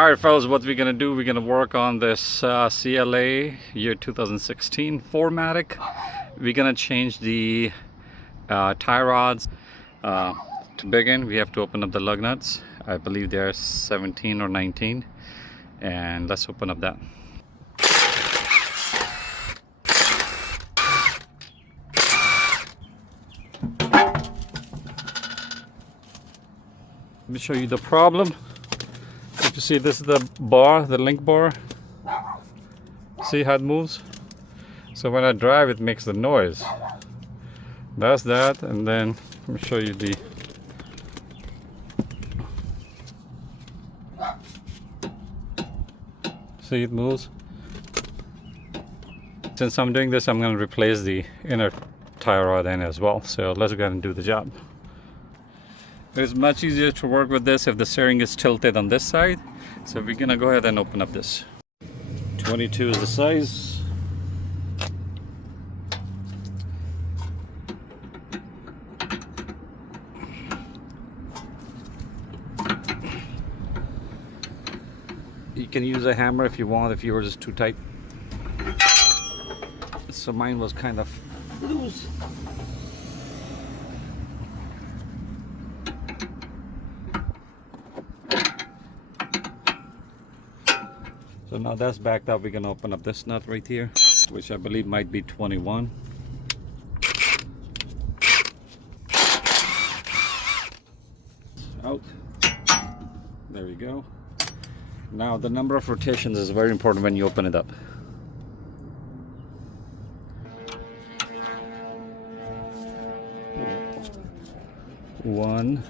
Alright fellas, what we're gonna do, we're gonna work on this CLA year 2016 4MATIC. We're gonna change the tie rods. To begin, we have to open up the lug nuts. I believe they're 17 or 19, and let's open up that. Let me show you the problem. If you see, this is the bar, the link bar. See how it moves? So when I drive, it makes the noise. That's that, and then let me show you the see, it moves. Since I'm doing this, I'm going to replace the inner tie rod in as well. So let's go ahead and do the job. It's much easier to work with this if the steering is tilted on this side. So we're gonna go ahead and open up this. 22 is the size. You can use a hammer if you want, if yours is too tight. So mine was kind of loose. So now that's backed up, we're gonna open up this nut right here, which I believe might be 21. Out. There we go. Now the number of rotations is very important when you open it up. One.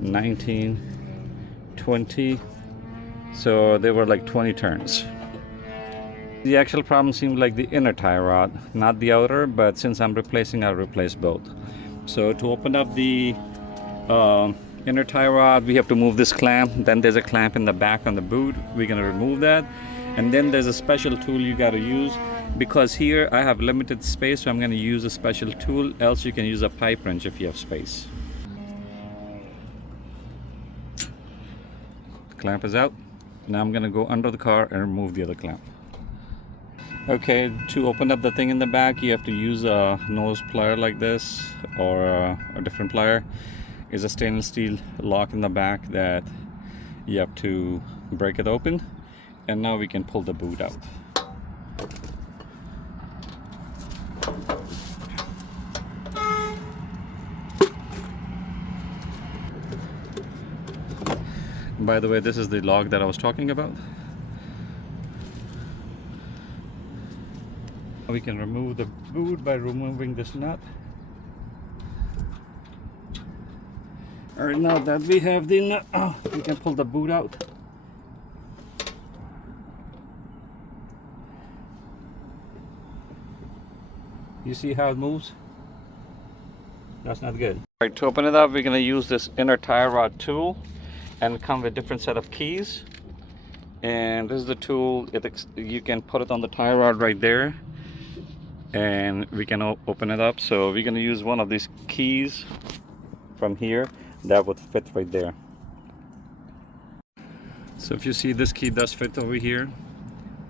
19, 20, so they were like 20 turns. The actual problem seemed like the inner tie rod, not the outer, but since I'm replacing, I'll replace both. So to open up the inner tie rod, we have to move this clamp. Then there's a clamp in the back on the boot. We're gonna remove that, and then there's a special tool you got to use, because here I have limited space, so I'm going to use a special tool. Else you can use a pipe wrench if you have space. Clamp is out. Now I'm gonna go under the car and remove the other clamp. Okay, to open up the thing in the back, you have to use a nose plier like this, or a different plier. It's a stainless steel lock in the back that you have to break it open, and now we can pull the boot out. By the way, this is the lock that I was talking about. We can remove the boot by removing this nut. Alright, now that we have the nut, we can pull the boot out. You see how it moves? That's not good. Alright, to open it up, we're going to use this inner tie rod tool, and come with different set of keys. And this is the tool. You can put it on the tie rod right there, and we can open it up. So we're going to use one of these keys from here that would fit right there. So if you see, this key does fit over here.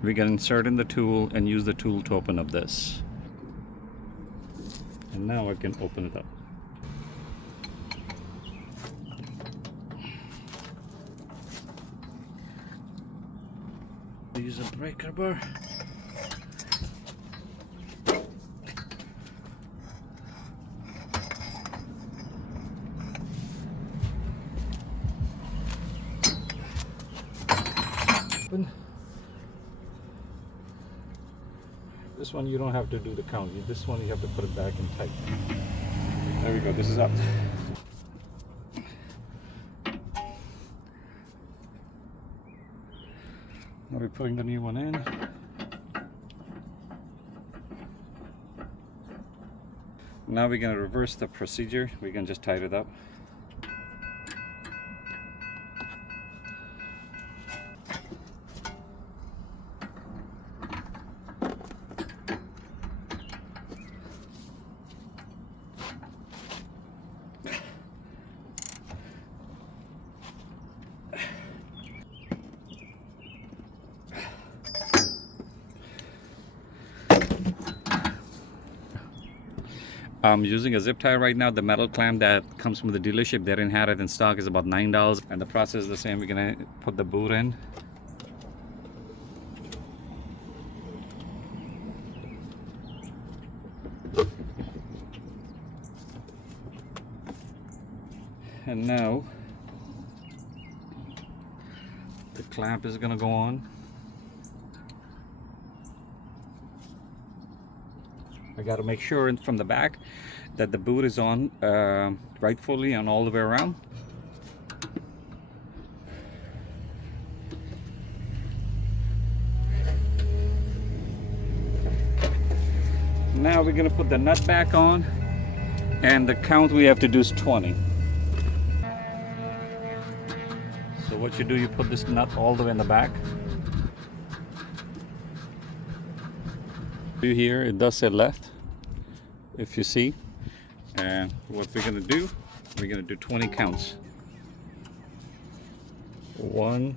We can insert in the tool and use the tool to open up this. And now I can open it up. Use a breaker bar. Open. This one you don't have to do the count. This one you have to put it back in tight. There we go. This is up. Now we're putting the new one in. Now we're going to reverse the procedure. We can just tighten it up. I'm using a zip tie right now. The metal clamp that comes from the dealership, they didn't have it in stock, is about $9. And the process is the same. We're gonna put the boot in. And now the clamp is gonna go on. I gotta make sure from the back that the boot is on rightfully and all the way around. Now we're gonna put the nut back on, and the count we have to do is 20. So what you do, you put this nut all the way in the back. Here it does say left, if you see. And what we're gonna do, we're gonna do 20 counts. 1,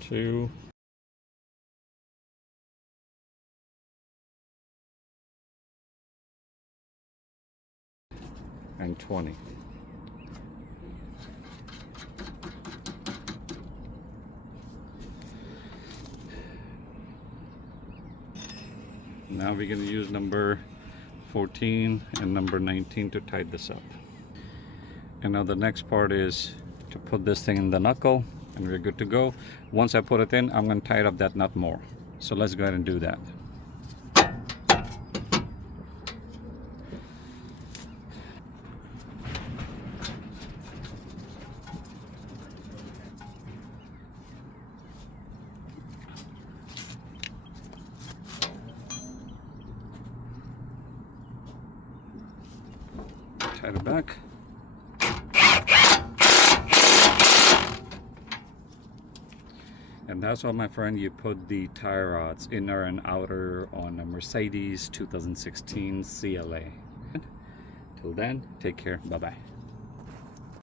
2, and 20. Now we're going to use number 14 and number 19 to tighten this up. And now the next part is to put this thing in the knuckle, and we're good to go. Once I put it in, I'm going to tighten up that nut more. So let's go ahead and do that. Tighten it back. And that's all, my friend. You put the tie rods, inner and outer, on a Mercedes 2016 CLA. Till then, take care. Bye-bye.